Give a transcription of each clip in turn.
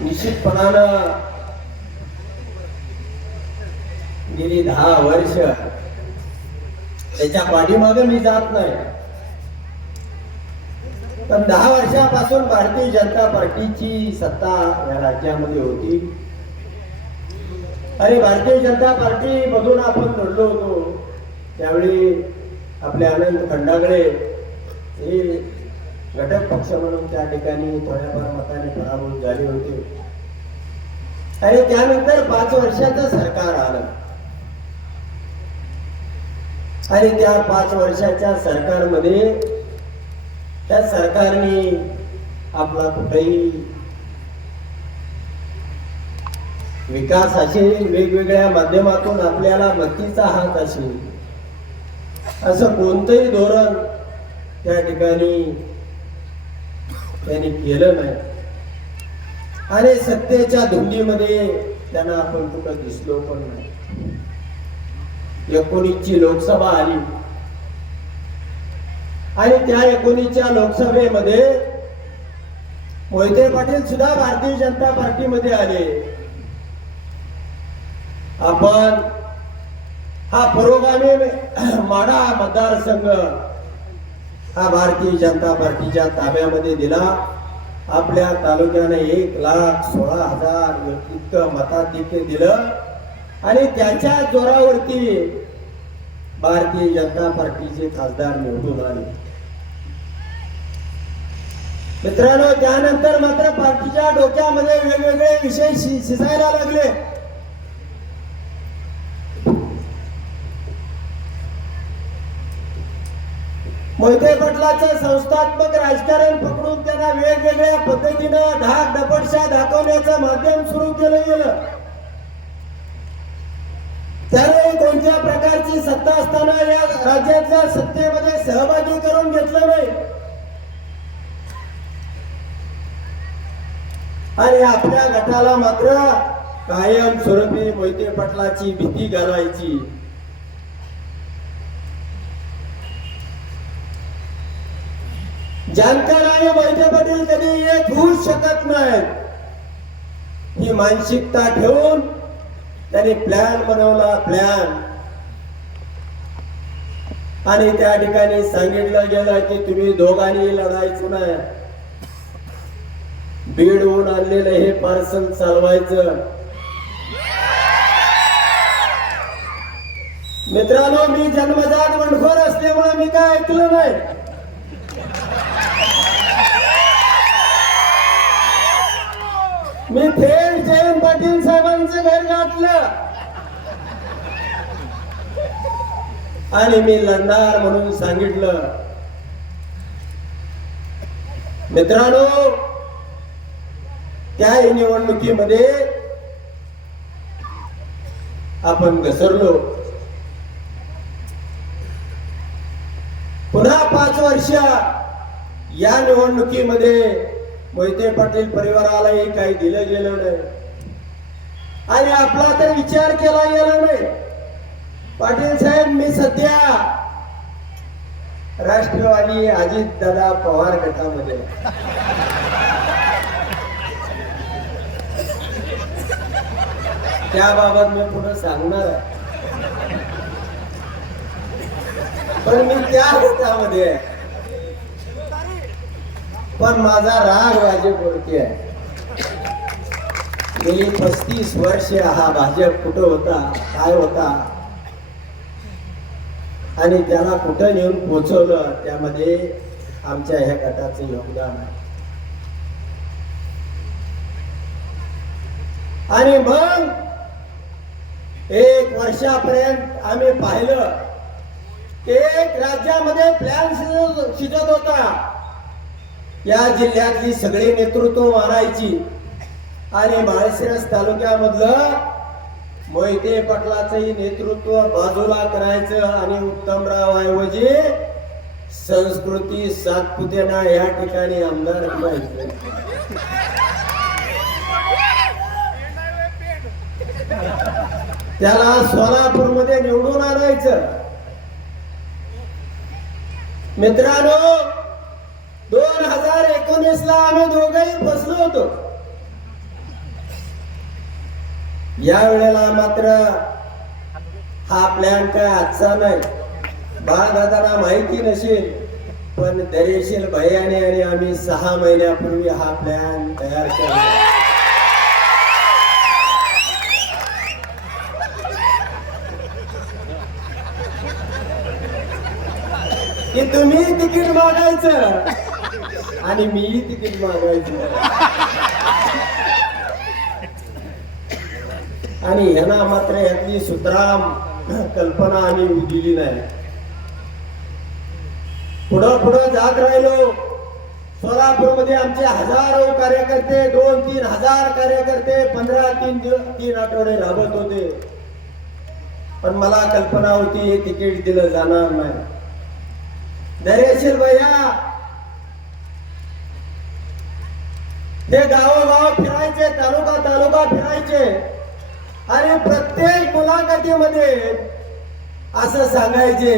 निश्चितपणानं गेली 10 वर्ष त्याच्या पाठीमागे मी जात नाही, पण 10 वर्षापासून भारतीय जनता पार्टीची सत्ता या राज्यामध्ये होती आणि भारतीय जनता पार्टी मधून आपण लढलो होतो. त्यावेळी आपले आनंद खंडागळे हे घटक पक्ष म्हणून त्या ठिकाणी थोड्याफार मताने पराभूत झाले होते आणि त्यानंतर 5 वर्षाचं सरकार आलं आणि त्या 5 वर्षाच्या सरकारमध्ये त्या सरकारने आपला कुठेही विकास असेल, वेगवेगळ्या माध्यमातून आपल्याला मदतीचा हात असेल, असं कोणतंही धोरण त्या ठिकाणी त्यांनी केलं नाही आणि सत्तेच्या धुंदीमध्ये त्यांना आपण कुठं दिसलो पण नाही. 19ची लोकसभा आली आणि त्या 19च्या लोकसभेमध्ये मोहिते पाटील सुद्धा भारतीय जनता पार्टीमध्ये आले. आपण हा पुरोगामी माढा मतदारसंघ हा भारतीय जनता पार्टीच्या ताब्यामध्ये दिला. आपल्या तालुक्याने 1,16,000 इतकं मताधिक्य दिलं आणि त्याच्या जोरावरती भारतीय जनता पार्टीचे खासदार निवडून आले. मित्रांनो, त्यानंतर मात्र पार्टीच्या डोक्यामध्ये वेगवेगळे विषय शिजायला लागले. मोहिते पाटलाचं संस्थात्मक राजकारण पकडून त्यांना वेगवेगळ्या पद्धतीनं धाक दपटशा दाखवण्याचं माध्यम सुरू केलं गेलं. त्याने कोणत्या प्रकारची सत्ता असताना या राज्याच्या सत्तेमध्ये सहभागी करून घेतलं नाही आणि आपल्या गटाला मात्र कायम स्वरूपी मोहिते पाटलाची भीती घालायची. जानकर आणि मोहिते पाटील कधी एक होऊ शकत नाहीत ही मानसिकता ठेवून त्यांनी प्लॅन बनवला, प्लॅन, आणि त्या ठिकाणी सांगितलं गेलं की तुम्ही दोघांनी लढायचं नाही, बीडहून आणलेलं हे पार्सल चालवायचं. मित्रांनो, मी जन्मजात बंडखोर असल्यामुळे मी काय ऐकलं नाही. मी थेट जयंत पाटील साहेबांचं घर गाठलं आणि मी लढणार म्हणून सांगितलं. मित्रांनो, त्या निवडणुकीमध्ये आपण घसरलो. पुन्हा 5 वर्ष या निवडणुकीमध्ये मोहिते पाटील परिवारालाही काही दिलं गेलं नाही आणि आपला तर विचार केला गेला नाही. पाटील साहेब, मी सध्या राष्ट्रवादी अजितदादा पवार गटामध्ये, त्याबाबत मी पुढे सांगणार आहे, पण मी त्या गटामध्ये आहे. पण माझा राग भाजपवरती आहे. गेली 35 वर्ष हा भाजप कुठं होता, काय होता आणि त्याला कुठं नेऊन पोहोचवलं, त्यामध्ये आमच्या ह्या गटाचं योगदान आहे. आणि मग 1 वर्षापर्यंत आम्ही पाहिलं की एक राज्यामध्ये प्लॅन शिजत होता. या जिल्ह्यातली सगळी नेतृत्व मारायची आणि माळशिरस तालुक्यामधलं मोहिते पाटलाचंही नेतृत्व बाजूला करायचं आणि उत्तमराव ऐवजी संस्कृती सातपुतेना या ठिकाणी आमदार बनायचं. त्याला सोलापूरमध्ये निवडून आणायचं. मित्रांनो, 2019 ला आम्ही दोघंही फसलो होतो. या वेळेला मात्र हा प्लॅन काय आजचा नाही, बाळदादांना माहिती नसेल, पण दरेशील भैयाने आणि आम्ही 6 महिन्यापूर्वी हा प्लॅन तयार केला. की तुम्ही तिकीट मागायचं आणि मी तिकीट मागायचं, आणि ह्यांना मात्र यातली सुतराम कल्पना आम्ही दिली नाही. पुढं पुढं जात राहिलो. सोलापूरमध्ये आमचे हजारो कार्यकर्ते, 2-3 हजार कार्यकर्ते 15-3 आठवडे राबत होते. पण मला कल्पना होती हे तिकीट दिलं जाणार नाही. दरेशील भैया हे गावोगाव फिरायचे, तालुका तालुका फिरायचे आणि प्रत्येक मुलाखतीमध्ये असं सांगायचे,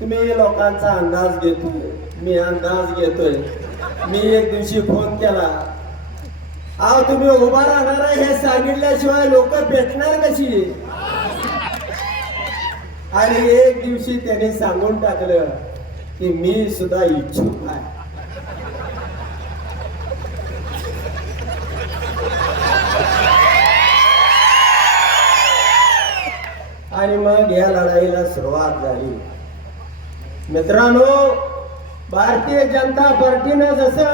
तुम्ही लोकांचा अंदाज घेतोय, मी अंदाज घेतोय. मी एक दिवशी फोन केला, अहो तुम्ही उभा राहणार आहे हे सांगितल्याशिवाय लोक भेटणार कशी? आणि एक दिवशी त्याने सांगून टाकलं की मी सुद्धा इच्छुक आहे. आणि मग या लढाईला सुरुवात झाली. मित्रांनो, भारतीय जनता पार्टीनं जसं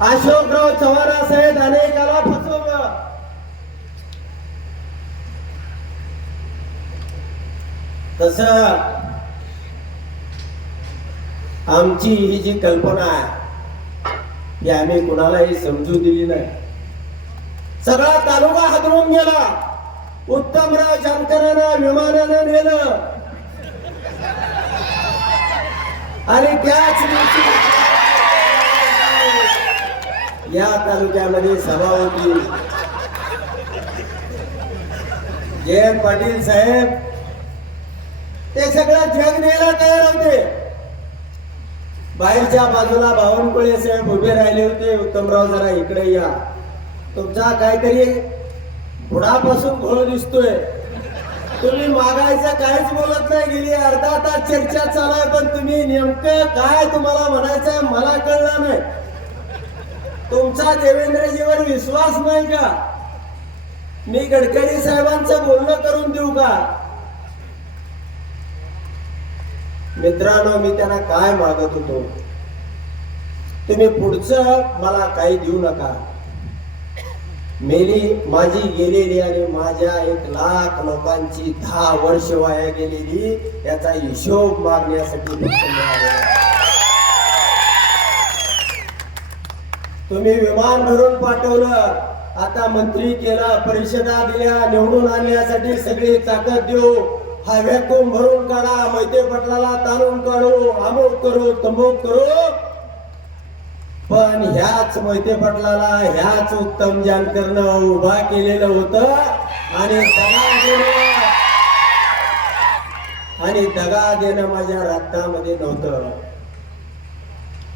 अशोकराव चव्हाणासहित अनेकाला फसवलं, तसं आमची ही जी कल्पना आहे ही आम्ही कुणालाही समजू दिली नाही. सगळा तालुका हादरून गेला. उत्तमराव जानकरांना विमानानं नेलं आणि त्याच दिवशी या तालुक्यामध्ये सभा होती. जयंत पाटील साहेब ते सगळं जग न्यायला तयार होते. बाहेरच्या बाजूला बावनकुळे साहेब उभे राहिले होते. उत्तमराव जरा इकडे या, तुमचा काहीतरी बुडापासून घोळ दिसतोय, तुम्ही मागायचं काहीच बोलत नाही. गेली अर्धा तास चर्चा चालू आहे, पण तुम्ही नेमकं काय तुम्हाला म्हणायचं मला कळलं नाही. तुमचा देवेंद्रजीवर विश्वास नाही का? मी गडकरी साहेबांचं बोलणं करून देऊ का? मित्रांनो, मी त्यांना काय मागत होतो, तुम्ही पुढचं मला काही देऊ नका. माझी गेलेली आणि माझ्या 1 लाख लोकांची 10 वर्ष वाया गेलेली याचा हिशोब मागण्यासाठी तुम्ही विमान भरून पाठवलं, आता मंत्री केला, परिषदा दिल्या, निवडून आणण्यासाठी सगळी ताकद देऊ, हा व्हॅक्यूम भरून काढा, मोहिते पाटलाला ताणून काढू, अमुक करू तमुक करू. पण ह्याच मोहिते पाटलाला ह्याच उत्तम जानकरनं उभा केलेलं होतं आणि दगा देणं माझ्या रक्तामध्ये नव्हतं.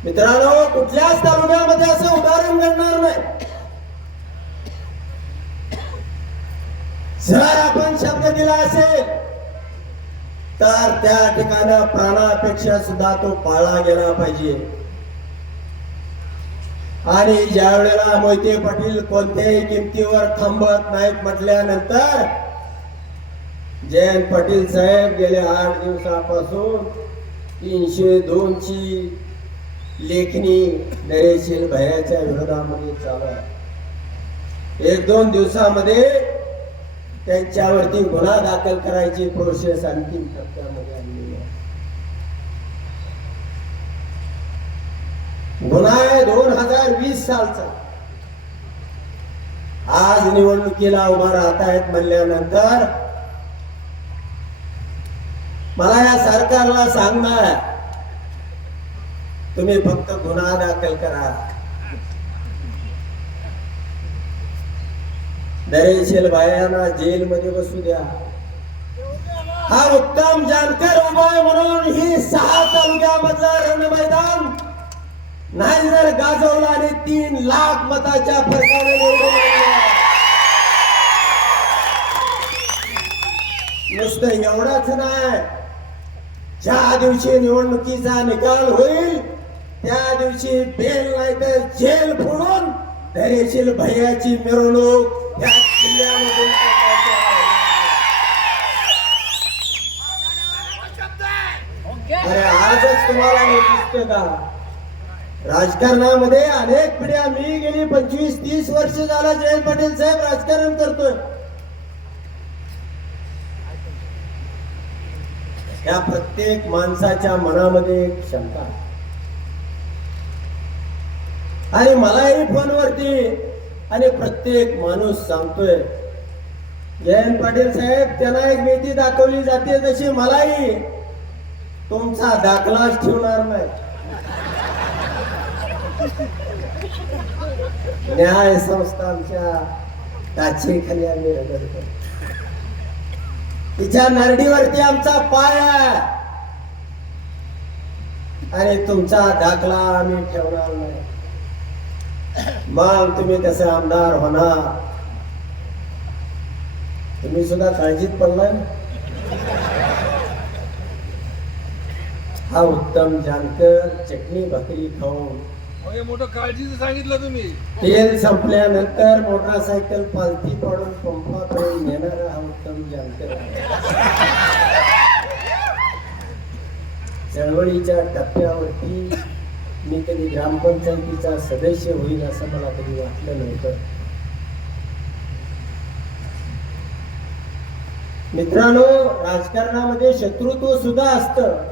मित्रांनो, कुठल्याच तालुक्यामध्ये असं उदाहरण घडणार नाही. जर आपण शब्द दिला असेल तर त्या ठिकाणी प्राणापेक्षा सुद्धा तो पाळला गेला पाहिजे. आणि ज्या वेळेला मोहिते पाटील कोणत्याही किमतीवर थांबत नाहीत म्हटल्यानंतर जयंत पाटील साहेब गेल्या 8 दिवसापासून 302 ची लेखणी दरेशील भैयाच्या विरोधामध्ये चालू आहे. 1-2 दिवसामध्ये त्यांच्यावरती गुन्हा दाखल करायची प्रोसेस अंतिम टप्प्यामध्ये आलेली आहे. गुन्हा आहे 2020 सालचा. आज निवडणुकीला उभा राहतायत म्हणल्यानंतर मला या सरकारला सांगणार, तुम्ही फक्त गुन्हा दाखल करा. दरेशील बायांना जेलमध्ये बसू द्या. हा उत्तम जानकर उभा म्हणून ही 6 तालुक्यामधलं रणमैदान नाही जर गाजवला आणि 3 लाख मताच्या फरकाने निवडून आणलं. नुसतं एवढंच नाही, ज्या दिवशी निवडणुकीचा निकाल होईल त्या दिवशी बेल नाही तर जेल फोडून धैर्यशील भैयाची मिरवणूक या जिल्ह्यामधून काढायची आहे. अरे आजच तुम्हाला दिसतं का राजकारणामध्ये अनेक पिढ्या, मी गेली 25-30 वर्ष झालं जयंत पाटील साहेब राजकारण करतोय. या प्रत्येक माणसाच्या मनामध्ये एक शंका आहे. आणि मलाही फोनवरती आणि प्रत्येक माणूस सांगतोय जयंत पाटील साहेब त्यांना एक भीती दाखवली जाते तशी मलाही तुमचा दाखलाच ठेवणार नाही. न्याय संस्था आमच्या टाचेखाली आम्ही रगडतो, तिच्या नरडीवरती आमचा पाय आहे आणि तुमचा दाखला आम्ही ठेवणार नाही. मग तुम्ही कसं आमदार होणार? तुम्ही सुद्धा काळजीत पडलाय. हा उत्तम जानकर चटणी भाकरी खाऊन मोठं काळजीचं सांगितलं तुम्ही. तेल संपल्यानंतर मोटरसायकल पालथी पाडून पंपापर्यंत नेणारा हा उत्तम जानकर. चळवळीच्या टप्प्यावरती मी कधी ग्रामपंचायतीचा सदस्य होईल असं मला कधी वाटलं नव्हतं. मित्रांनो, राजकारणामध्ये शत्रुत्व सुद्धा असतं.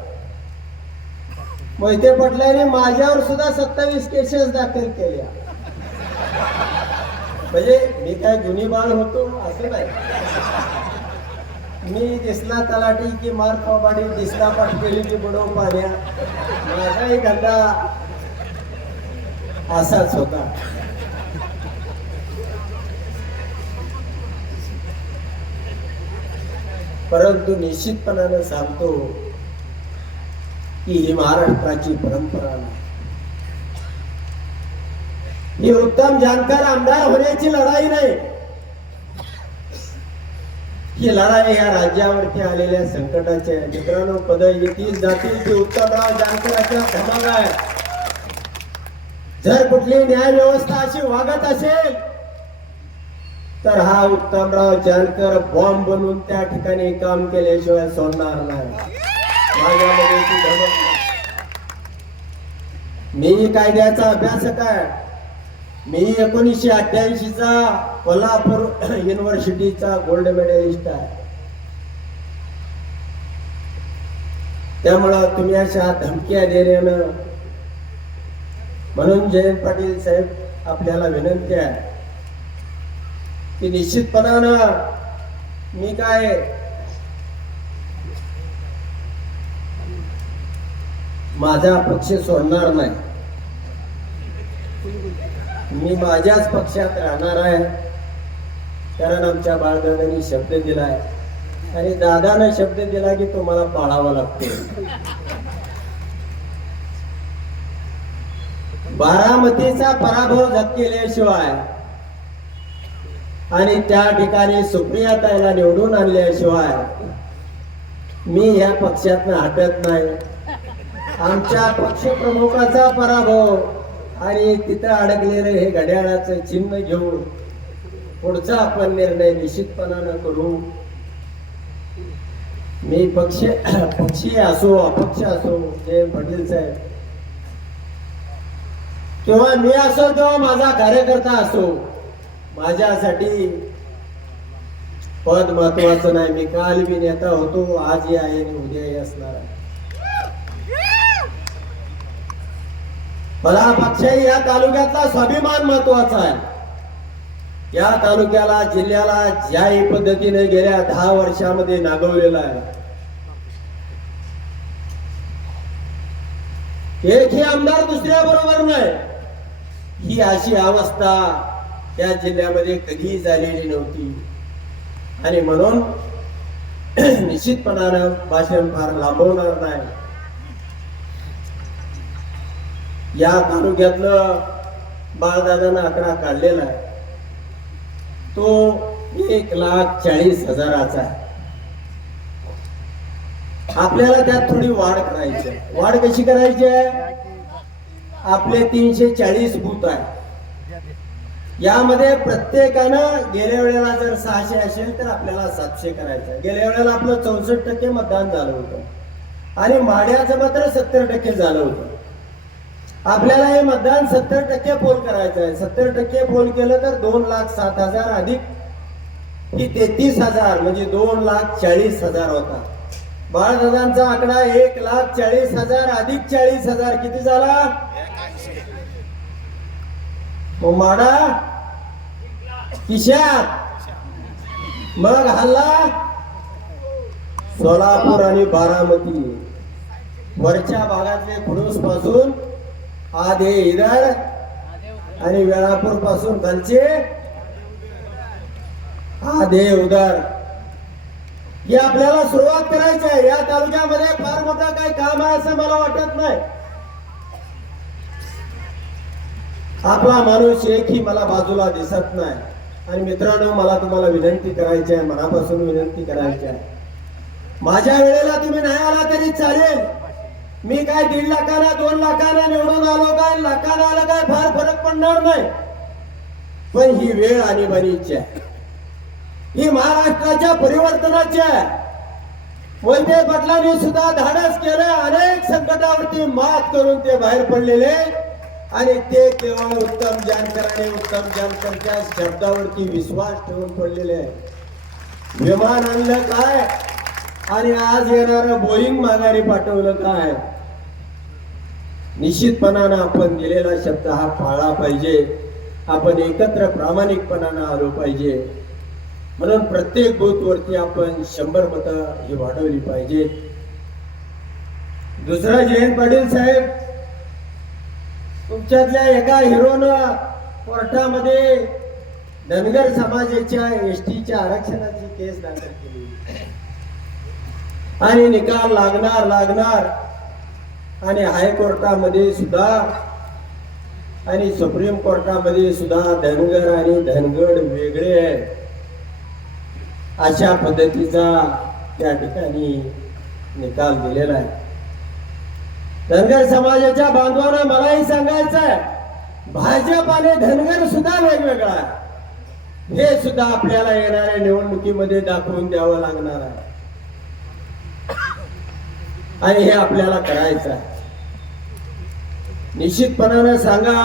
मोहिते पाटलांनी माझ्यावर सुद्धा 27 केसेस दाखल केल्या. म्हणजे मी काय गुन्हेबाळ होतो असं नाही. मी दिसला तलाठी की मार कबाडी, दिसला पाटकेली की बुडव पाण्या. माझाही धंदा असाच होता. परंतु निश्चितपणाने सांगतो की ही महाराष्ट्राची परंपरा नाही. ही उत्तम जानकर आमदार होण्याची लढाई नाही. ही लढाई या राज्यावरती आलेल्या संकटाची आहे. मित्रांनो, पद येतील जातील ती उत्तमराव जानकरांच्या धमाल आहे. जर कुठली न्याय व्यवस्था अशी वागत असेल तर हा उत्तमराव जानकर बॉम्ब बनवून त्या ठिकाणी काम केल्याशिवाय सोडणार नाही. माझ्यामध्ये ती धमक नाही. मी कायद्याचा अभ्यासक आहे. मी 1988 चा कोल्हापूर युनिव्हर्सिटीचा गोल्ड मेडलिस्ट आहे. त्यामुळं तुम्ही अशा धमक्या देण्यानं, म्हणून जयंत पाटील साहेब आपल्याला विनंती आहे की निश्चितपणानं मी काय माझा पक्ष सोडणार नाही. मी माझ्याच पक्षात राहणार आहे. कारण आमच्या बाळदादांनी शब्द दिलाय आणि दादाने शब्द दिला की तुम्हाला पाळावा लागतो. बारामतीचा पराभव केल्याशिवाय आणि त्या ठिकाणी सुप्रियाताईला निवडून आणल्याशिवाय मी या पक्षातनं हटत नाही. आमच्या पक्षप्रमुखाचा पराभव आणि तिथं अडकलेलं हे घड्याळाचं चिन्ह घेऊन पुढचा आपण निर्णय निश्चितपणानं करू. मी पक्षी असो अपक्ष असो, जयंत पाटील साहेब, किंवा मी असो किंवा माझा कार्यकर्ता असो, माझ्यासाठी पद महत्वाचं नाही. मी काल बी नेता होतो, आजही आहे आणि उद्याही असणार आहे. मला पक्षही या तालुक्यातला स्वाभिमान महत्वाचा आहे. या तालुक्याला, जिल्ह्याला ज्याही पद्धतीने गेल्या 10 वर्षामध्ये नागवलेला आहे. एकही आमदार दुसऱ्या बरोबर नाही. ही अशी अवस्था त्या जिल्ह्यामध्ये कधीही झालेली नव्हती. आणि म्हणून निश्चितपणानं भाषण फार लांबवणार नाही. या तालुक्यातलं बाळदादानं आकडा काढलेला आहे तो 1,40,000 आहे. आपल्याला त्यात थोडी वाढ करायची आहे. वाढ कशी करायची आहे? आपले 340 बूथ आहे. यामध्ये प्रत्येकानं गेल्या वेळेला जर 600 असेल तर आपल्याला 700 करायचं आहे. गेल्या वेळेला आपलं 64% मतदान झालं होतं आणि माड्याचं मात्र 70% झालं होतं. आपल्याला हे मतदान 70% पोल करायचं आहे. 70% पोल केलं तर 2,07,000 अधिक ही 33,000 म्हणजे 2,40,000 होता. बाळदादांचा आकडा 1,40,000 अधिक 40,000 किती झाला? मग माडा किशात, मग हल्ला सोलापूर आणि बारामती वरच्या भागातले खुडूस पासून आधे इधर आणि वेळापूर पासून खालचे आधे उदर हे आपल्याला सुरुवात करायची आहे. या तालुक्यामध्ये फार मोठं काही काम आहे असं मला वाटत नाही. आपला माणूस एकही मला बाजूला दिसत नाही. आणि मित्रांनो, मला तुम्हाला विनंती करायची आहे, मनापासून विनंती करायची आहे. माझ्या वेळेला तुम्ही नाही आला तरी चालेल. मी काय 1.5 लाखाला 2 लाखाला निवडून आलो काय लाखाला आलं काय फार फरक पडणार नाही. पण ही वेळ आणीबाणीची आहे. ही महाराष्ट्राच्या परिवर्तनाची आहे. मोहिते पाटलांनी सुद्धा धाडस केलं. अनेक संकटावरती मात करून ते बाहेर पडलेले आणि ते केवळ उत्तम जानकरांनी उत्तम जानकरच्या शब्दावरती विश्वास ठेवून पडलेले आहे. विमान आणलं काय आणि आज येणारं बोईंग माघारी पाठवलं काय. निश्चितपणानं आपण दिलेला शब्द हा पाळला पाहिजे. आपण एकत्र प्रामाणिकपणानं आलो पाहिजे. म्हणून प्रत्येक बूथ वरती आपण 100 मतं ही वाढवली पाहिजेत. दुसरा, जयंत पाटील साहेब, तुमच्यातल्या एका हिरोनं कोर्टामध्ये धनगर समाजाच्या एसटीच्या आरक्षणाची केस दाखल केली आणि निकाल लागणार आणि हायकोर्टामध्ये सुद्धा आणि सुप्रीम कोर्टामध्ये सुद्धा धनगर आणि धनगड वेगळे आहे अशा पद्धतीचा त्या ठिकाणी निकाल दिलेला आहे. धनगर समाजाच्या बांधवांना मलाही सांगायचं आहे, भाजप आणि धनगर सुद्धा वेगवेगळा आहे. हे सुद्धा आपल्याला येणाऱ्या निवडणुकीमध्ये दाखवून द्यावं लागणार आहे आणि हे आपल्याला करायचं आहे. निश्चितपणानं सांगा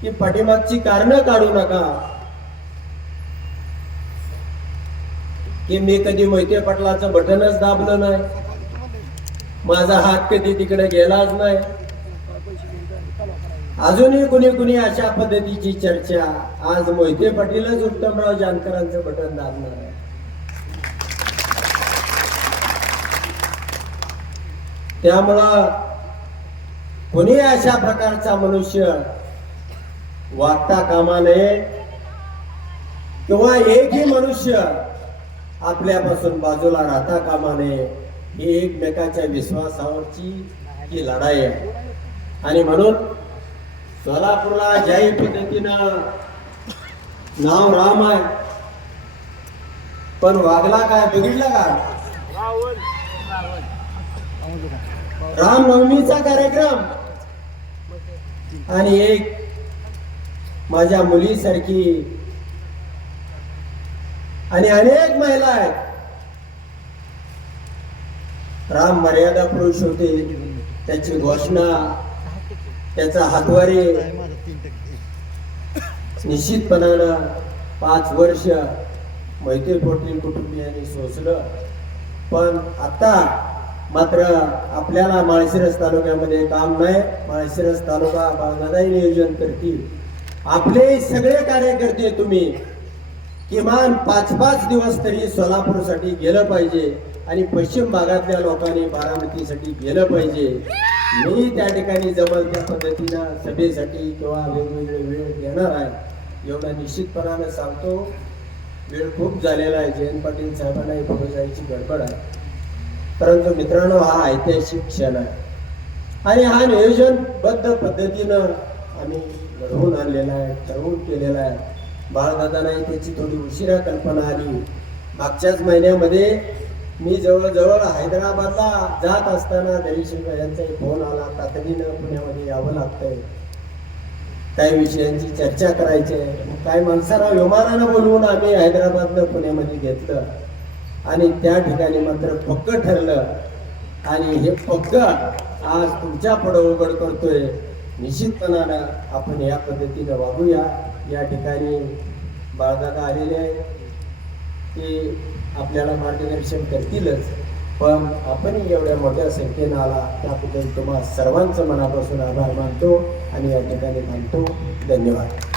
की पाठीमागची कारणं काढू नका की मी कधी मोहिते पाटलाचं बटनच दाबलं नाही, माझा हात कधी तिकडे गेलाच नाही. अजूनही कुणी अशा पद्धतीची चर्चा. आज मोहिते पाटीलच उत्तमराव जानकरांचं बटन दाबणार आहे. त्यामुळं कुणी अशा प्रकारचा मनुष्य वागता कामा नये किंवा एकही मनुष्य आपल्यापासून बाजूला राहता कामा नये. ही एकमेकाच्या विश्वासावरची ही लढाई आहे. आणि म्हणून सोलापूरला ज्याही पद्धतीनं नाव राम आहे, पण वागला काय बिघडला का? रामनवमीचा कार्यक्रम आणि एक माझ्या मुलीसारखी आणि अनेक महिला आहेत. राम मर्यादा पुरुष होते, त्याची घोषणा, त्याचा हातवारे निश्चितपणानं 5 वर्ष मोहिते पाटील कुटुंबियांनी सोसलं. पण आता मात्र आपल्याला माळशिरस तालुक्यामध्ये काम नाही. माळशिरस तालुका बाळदादाही नियोजन करतील. आपले सगळे कार्यकर्ते तुम्ही किमान 5-5 दिवस तरी सोलापूरसाठी गेलं पाहिजे आणि पश्चिम भागातल्या लोकांनी बारामतीसाठी गेलं पाहिजे. मी त्या ठिकाणी जमल त्या पद्धतीनं सभेसाठी किंवा वेगवेगळे वेळ घेणार आहे एवढं निश्चितपणानं सांगतो. वेळ खूप झालेला आहे. जयंत पाटील साहेबांनाही पुढे जायची गडबड आहे. परंतु मित्रांनो, हा ऐतिहासिक क्षण आहे. आणि हा नियोजनबद्ध पद्धतीनं आम्ही घडवून आणलेला आहे, ठरवून केलेला आहे. बाळदादांनाही त्याची थोडी उशिरा कल्पना आली. मागच्याच महिन्यामध्ये मी जवळजवळ हैदराबादला जात असताना दरीशिंग यांचाही फोन आला, तातडीनं पुण्यामध्ये यावं लागतंय, काही विषयांची चर्चा करायची आहे. मग काही माणसांना विमानानं बोलवून आम्ही हैदराबादनं पुण्यामध्ये घेतलं आणि त्या ठिकाणी मात्र पक्क ठरलं. आणि हे पक्क आज तुमच्या पुढं उघड करतोय. निश्चितपणानं आपण या पद्धतीनं वागूया. या ठिकाणी बाळदादा आलेले आहेत, ते आपल्याला मार्गदर्शन करतीलच, पण आपणही एवढ्या मोठ्या संख्येनं आला त्याबद्दल तुम्हा सर्वांचं मनापासून आभार मानतो आणि या ठिकाणी थांबतो. धन्यवाद.